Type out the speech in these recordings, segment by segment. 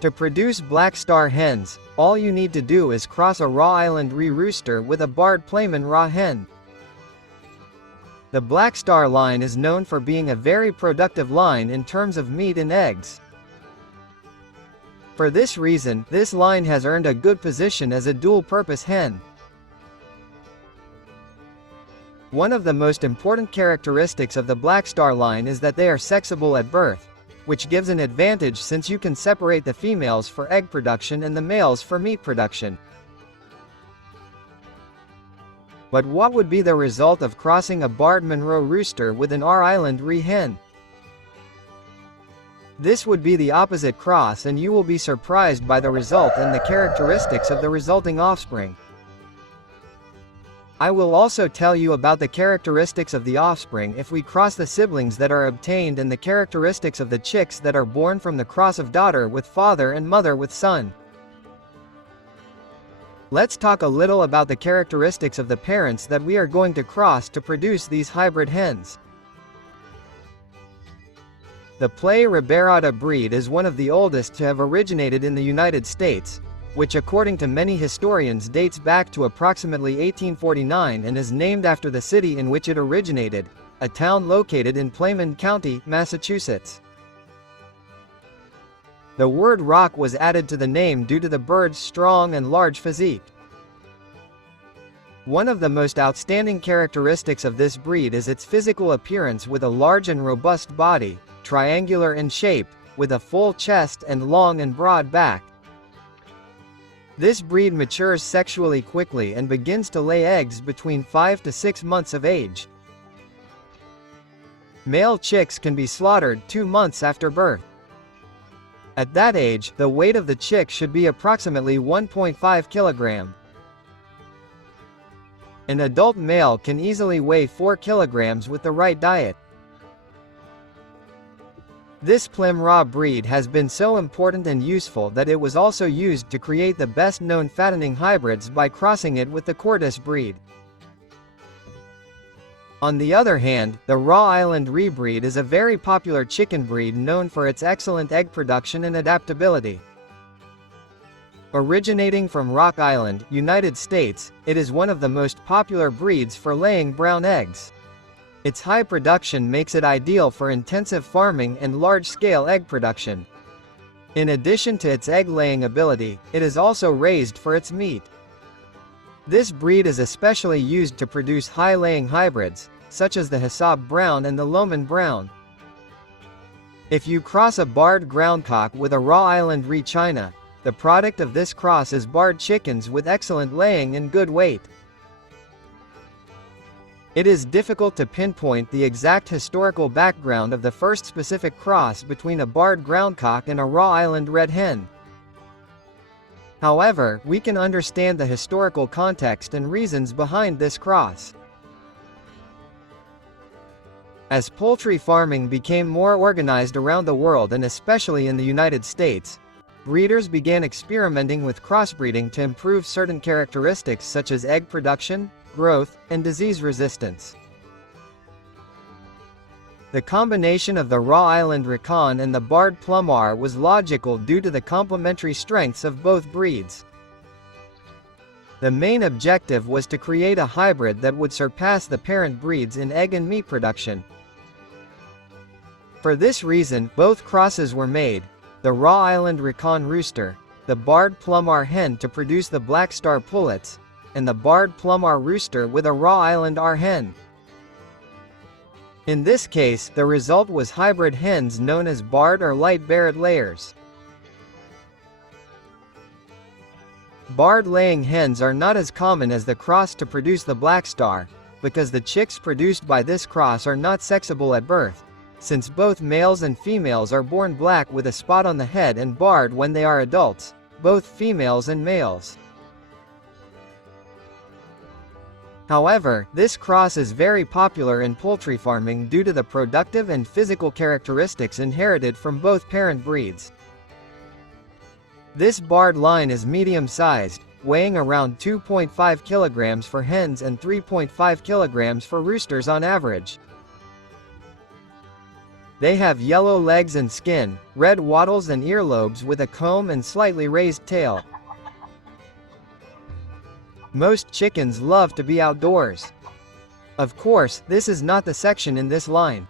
To produce Black Star hens, all you need to do is cross a Rhode Island Red rooster with a barred Plymouth Rock hen. The Black Star line is known for being a very productive line in terms of meat and eggs. For this reason, this line has earned a good position as a dual-purpose hen. One of the most important characteristics of the Black Star line is that they are sexable at birth, which gives an advantage since you can separate the females for egg production and the males for meat production. But what would be the result of crossing a barred Monroe rooster with an Rhode Island Red hen? This would be the opposite cross, and you will be surprised by the result and the characteristics of the resulting offspring. I will also tell you about the characteristics of the offspring if we cross the siblings that are obtained and the characteristics of the chicks that are born from the cross of daughter with father and mother with son. Let's talk a little about the characteristics of the parents that we are going to cross to produce these hybrid hens. The Plymouth Rock breed is one of the oldest to have originated in the United States, which according to many historians dates back to approximately 1849 and is named after the city in which it originated, a town located in Plymouth County, Massachusetts. The word rock was added to the name due to the bird's strong and large physique. One of the most outstanding characteristics of this breed is its physical appearance with a large and robust body, triangular in shape, with a full chest and long and broad back. This breed matures sexually quickly and begins to lay eggs between 5 to 6 months of age. Male chicks can be slaughtered 2 months after birth. At that age, the weight of the chick should be approximately 1.5 kilograms. An adult male can easily weigh 4 kilograms with the right diet. This Plymouth Rock breed has been so important and useful that it was also used to create the best-known fattening hybrids by crossing it with the Cordis breed. On the other hand, the Rhode Island Red breed is a very popular chicken breed known for its excellent egg production and adaptability. Originating from Rock Island, United States, it is one of the most popular breeds for laying brown eggs. Its high production makes it ideal for intensive farming and large-scale egg production. In addition to its egg-laying ability, it is also raised for its meat. This breed is especially used to produce high-laying hybrids, such as the Hyssop Brown and the Lomond Brown. If you cross a barred groundcock with a Rhode Island Red China, the product of this cross is barred chickens with excellent laying and good weight. It is difficult to pinpoint the exact historical background of the first specific cross between a barred groundcock and a Rhode Island Red hen. However, we can understand the historical context and reasons behind this cross. As poultry farming became more organized around the world and especially in the United States, breeders began experimenting with crossbreeding to improve certain characteristics such as egg production, growth, and disease resistance. The combination of the Rhode Island Racon and the barred Plymouth was logical due to the complementary strengths of both breeds. The main objective was to create a hybrid that would surpass the parent breeds in egg and meat production. For this reason, both crosses were made, the Rhode Island Racon rooster, the barred Plymouth hen to produce the Black Star pullets, and the barred Plymouth rooster with a Rhode Island R hen. In this case, the result was hybrid hens known as barred or light barred layers. Barred laying hens are not as common as the cross to produce the Black Star, because the chicks produced by this cross are not sexable at birth, since both males and females are born black with a spot on the head and barred when they are adults, both females and males. However, this cross is very popular in poultry farming due to the productive and physical characteristics inherited from both parent breeds. This barred line is medium-sized, weighing around 2.5 kilograms for hens and 3.5 kilograms for roosters on average. They have yellow legs and skin, red wattles and earlobes with a comb and slightly raised tail. Most chickens love to be outdoors. Of course, this is not the section in this line.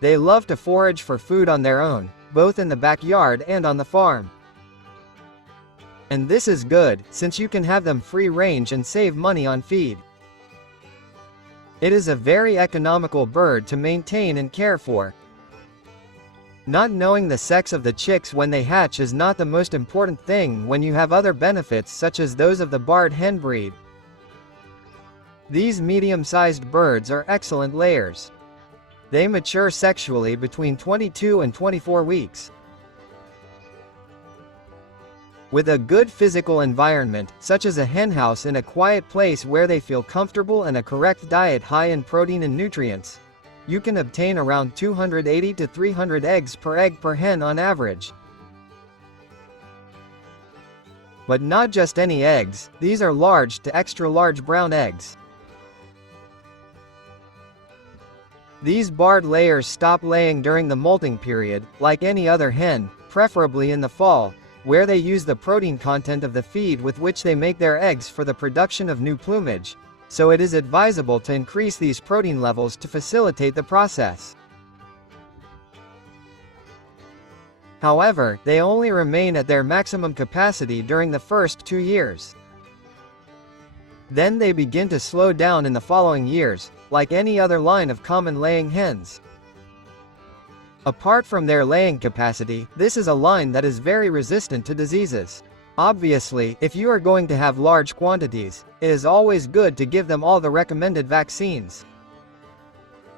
They love to forage for food on their own, both in the backyard and on the farm. And this is good, since you can have them free range and save money on feed. It is a very economical bird to maintain and care for. Not knowing the sex of the chicks when they hatch is not the most important thing when you have other benefits such as those of the barred hen breed. These medium-sized birds are excellent layers. They mature sexually between 22 and 24 weeks. With a good physical environment, such as a henhouse in a quiet place where they feel comfortable and a correct diet high in protein and nutrients, you can obtain around 280 to 300 eggs per hen on average. But not just any eggs, these are large to extra large brown eggs. These barred layers stop laying during the molting period, like any other hen, preferably in the fall, where they use the protein content of the feed with which they make their eggs for the production of new plumage, so it is advisable to increase these protein levels to facilitate the process. However, they only remain at their maximum capacity during the first 2 years. Then they begin to slow down in the following years, like any other line of common laying hens. Apart from their laying capacity, this is a line that is very resistant to diseases. Obviously, if you are going to have large quantities, it is always good to give them all the recommended vaccines.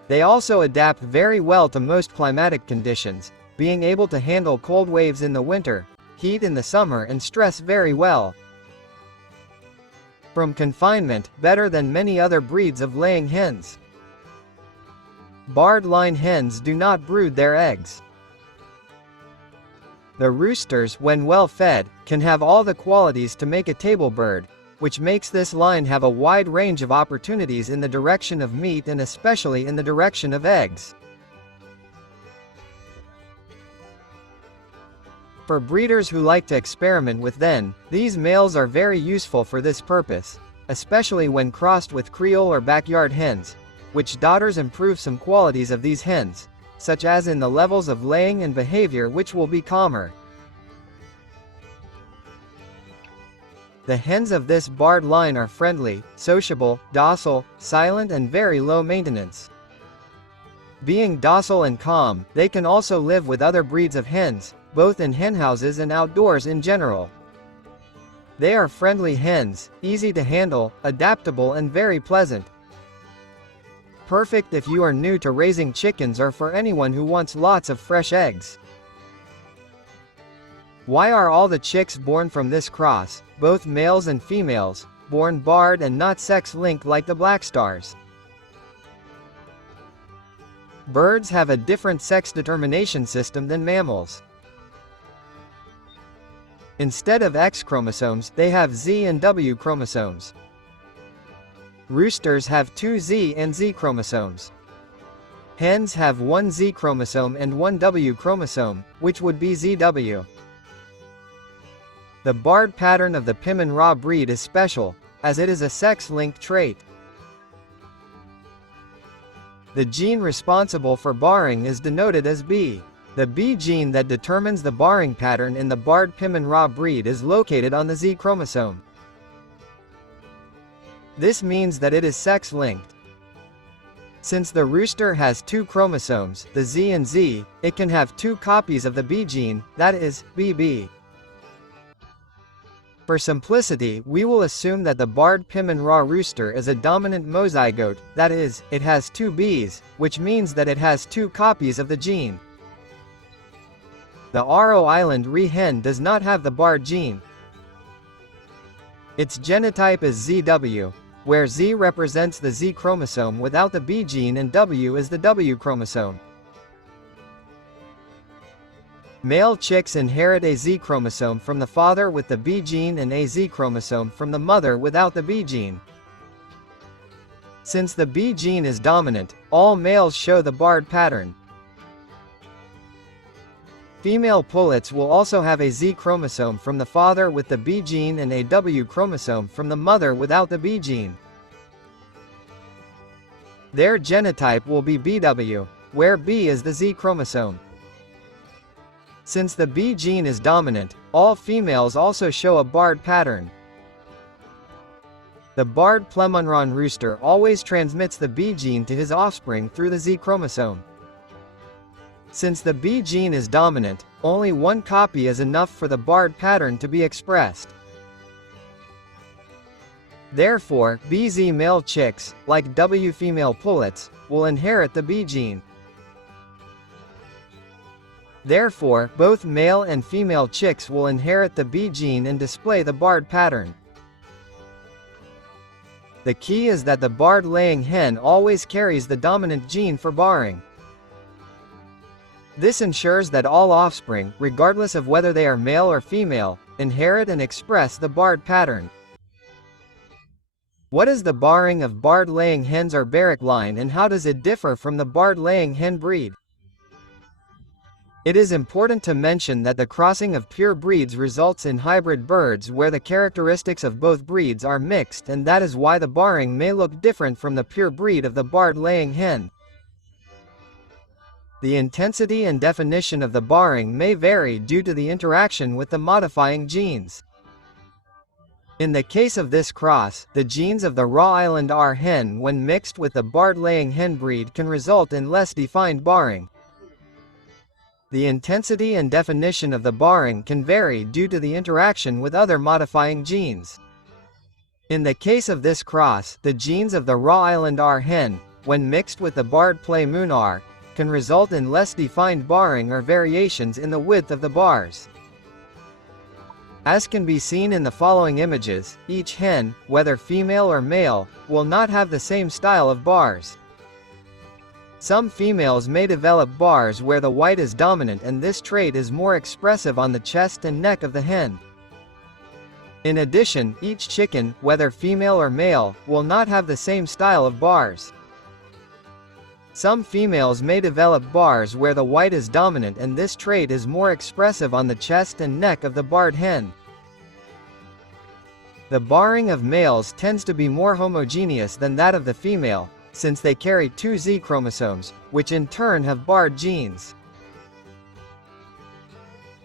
They also adapt very well to most climatic conditions, being able to handle cold waves in the winter, heat in the summer and stress very well. From confinement, better than many other breeds of laying hens. Barred line hens do not brood their eggs. The roosters, when well fed, can have all the qualities to make a table bird, which makes this line have a wide range of opportunities in the direction of meat and especially in the direction of eggs. For breeders who like to experiment with them, these males are very useful for this purpose, especially when crossed with Creole or backyard hens, which daughters improve some qualities of these hens, such as in the levels of laying and behavior which will be calmer. The hens of this barred line are friendly, sociable, docile, silent and very low maintenance. Being docile and calm, they can also live with other breeds of hens, both in henhouses and outdoors in general. They are friendly hens, easy to handle, adaptable and very pleasant. Perfect if you are new to raising chickens or for anyone who wants lots of fresh eggs. Why are all the chicks born from this cross, both males and females, born barred and not sex-linked like the black stars? Birds have a different sex determination system than mammals. Instead of X chromosomes, they have Z and W chromosomes. Roosters have 2 Z and Z chromosomes. Hens have 1 Z chromosome and 1 W chromosome, which would be ZW. The barred pattern of the Plymouth Rock breed is special, as it is a sex-linked trait. The gene responsible for barring is denoted as B. The B gene that determines the barring pattern in the barred Plymouth Rock breed is located on the Z chromosome. This means that it is sex-linked. Since the rooster has 2 chromosomes, the Z and Z, it can have 2 copies of the B gene, that is, BB. For simplicity, we will assume that the barred Plymouth Rock rooster is a dominant monozygote, that is, it has 2 Bs, which means that it has 2 copies of the gene. The Rhode Island Red hen does not have the barred gene. Its genotype is ZW, where Z represents the Z chromosome without the B gene and W is the W chromosome. Male chicks inherit a Z chromosome from the father with the B gene and a Z chromosome from the mother without the B gene. Since the B gene is dominant, all males show the barred pattern. Female pullets will also have a Z chromosome from the father with the B gene and a W chromosome from the mother without the B gene. Their genotype will be BW, where B is the Z chromosome. Since the B gene is dominant, all females also show a barred pattern. The barred Plymouth rooster always transmits the B gene to his offspring through the Z chromosome. Since the B gene is dominant, only one copy is enough for the barred pattern to be expressed. Therefore, BZ male chicks, like W female pullets, will inherit the B gene. Therefore, both male and female chicks will inherit the B gene and display the barred pattern. The key is that the barred laying hen always carries the dominant gene for barring. This ensures that all offspring, regardless of whether they are male or female, inherit and express the barred pattern. What is the barring of barred laying hens or barrack line, and how does it differ from the barred laying hen breed? It is important to mention that the crossing of pure breeds results in hybrid birds where the characteristics of both breeds are mixed, and that is why the barring may look different from the pure breed of the barred laying hen. The intensity and definition of the barring may vary due to the interaction with the modifying genes. In the case of this cross, the genes of the Rhode Island R hen when mixed with the barred laying hen breed can result in less defined barring. The intensity and definition of the barring can vary due to the interaction with other modifying genes. In the case of this cross, the genes of the Rhode Island R hen, when mixed with the barred Plymouth R, can result in less defined barring or variations in the width of the bars. As can be seen in the following images, each hen, whether female or male, will not have the same style of bars. Some females may develop bars where the white is dominant, and this trait is more expressive on the chest and neck of the hen. In addition, each chicken, whether female or male, will not have the same style of bars. Some females may develop bars where the white is dominant, and this trait is more expressive on the chest and neck of the barred hen. The barring of males tends to be more homogeneous than that of the female, since they carry two Z chromosomes, which in turn have barred genes.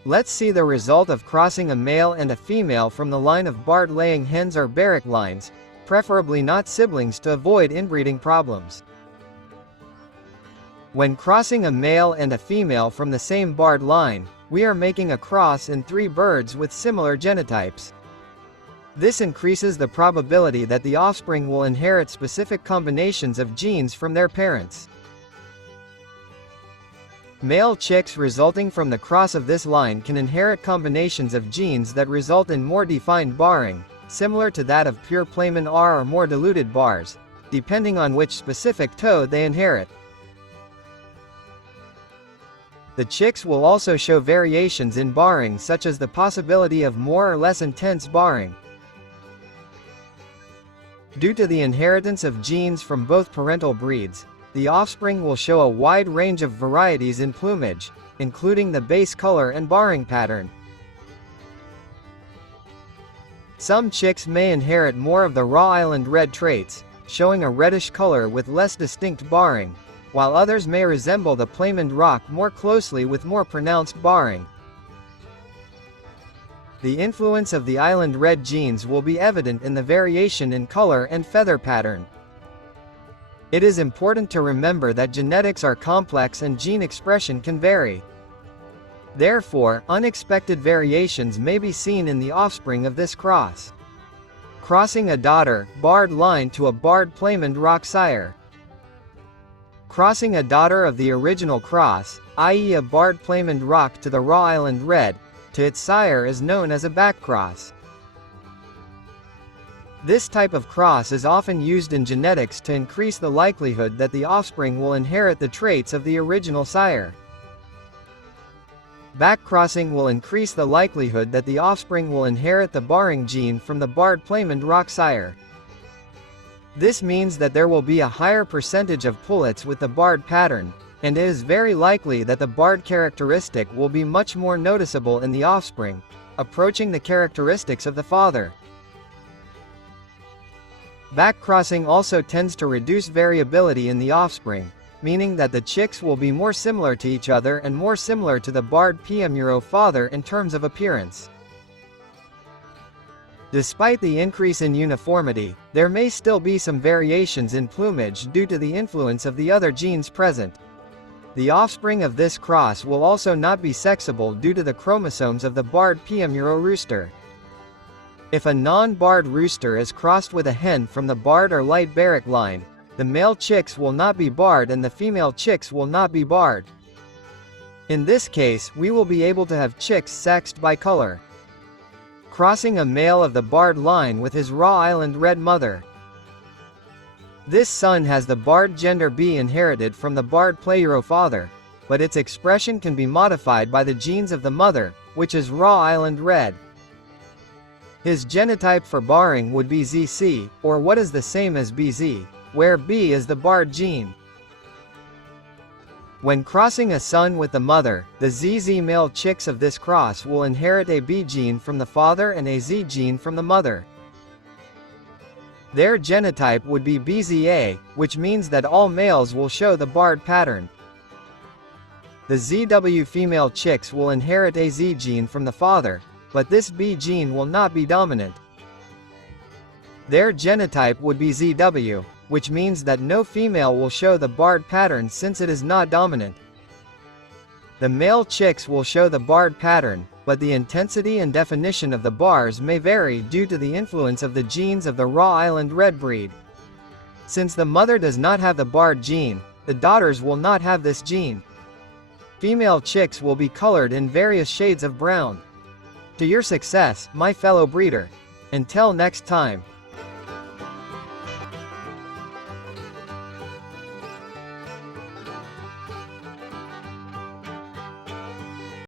Let's see the result of crossing a male and a female from the line of barred laying hens or barrack lines, preferably not siblings to avoid inbreeding problems. When crossing a male and a female from the same barred line, we are making a cross in three birds with similar genotypes. This increases the probability that the offspring will inherit specific combinations of genes from their parents. Male chicks resulting from the cross of this line can inherit combinations of genes that result in more defined barring, similar to that of pure Plymouth R or more diluted bars, depending on which specific toad they inherit. The chicks will also show variations in barring, such as the possibility of more or less intense barring. Due to the inheritance of genes from both parental breeds, the offspring will show a wide range of varieties in plumage, including the base color and barring pattern. Some chicks may inherit more of the Rhode Island Red traits, showing a reddish color with less distinct barring, while others may resemble the Plymouth Rock more closely with more pronounced barring. The influence of the Island Red genes will be evident in the variation in color and feather pattern. It is important to remember that genetics are complex and gene expression can vary. Therefore, unexpected variations may be seen in the offspring of this cross. Crossing a daughter, barred line to a barred Plymouth Rock sire. Crossing a daughter of the original cross, i.e. a barred Plymouth Rock to the Rhode Island Red, to its sire is known as a backcross. This type of cross is often used in genetics to increase the likelihood that the offspring will inherit the traits of the original sire. Backcrossing will increase the likelihood that the offspring will inherit the barring gene from the barred Plymouth Rock sire. This means that there will be a higher percentage of pullets with the barred pattern, and it is very likely that the barred characteristic will be much more noticeable in the offspring, approaching the characteristics of the father. Backcrossing also tends to reduce variability in the offspring, meaning that the chicks will be more similar to each other and more similar to the barred Plymouth father in terms of appearance. Despite the increase in uniformity, there may still be some variations in plumage due to the influence of the other genes present. The offspring of this cross will also not be sexable due to the chromosomes of the barred Plymouth rooster. If a non-barred rooster is crossed with a hen from the barred or light barrack line, the male chicks will not be barred and the female chicks will not be barred. In this case, we will be able to have chicks sexed by color. Crossing a male of the barred line with his Rhode Island Red mother. This son has the barred gender B inherited from the barred Plymouth father, but its expression can be modified by the genes of the mother, which is Rhode Island Red. His genotype for barring would be ZC, or what is the same as BZ, where B is the barred gene. When crossing a son with the mother, the ZZ male chicks of this cross will inherit a B gene from the father and a Z gene from the mother. Their genotype would be BZA, which means that all males will show the barred pattern. The ZW female chicks will inherit a Z gene from the father, but this B gene will not be dominant. Their genotype would be ZW, which means that no female will show the barred pattern since it is not dominant. The male chicks will show the barred pattern, but the intensity and definition of the bars may vary due to the influence of the genes of the Rhode Island Red breed. Since the mother does not have the barred gene, the daughters will not have this gene. Female chicks will be colored in various shades of brown. To your success, my fellow breeder. Until next time.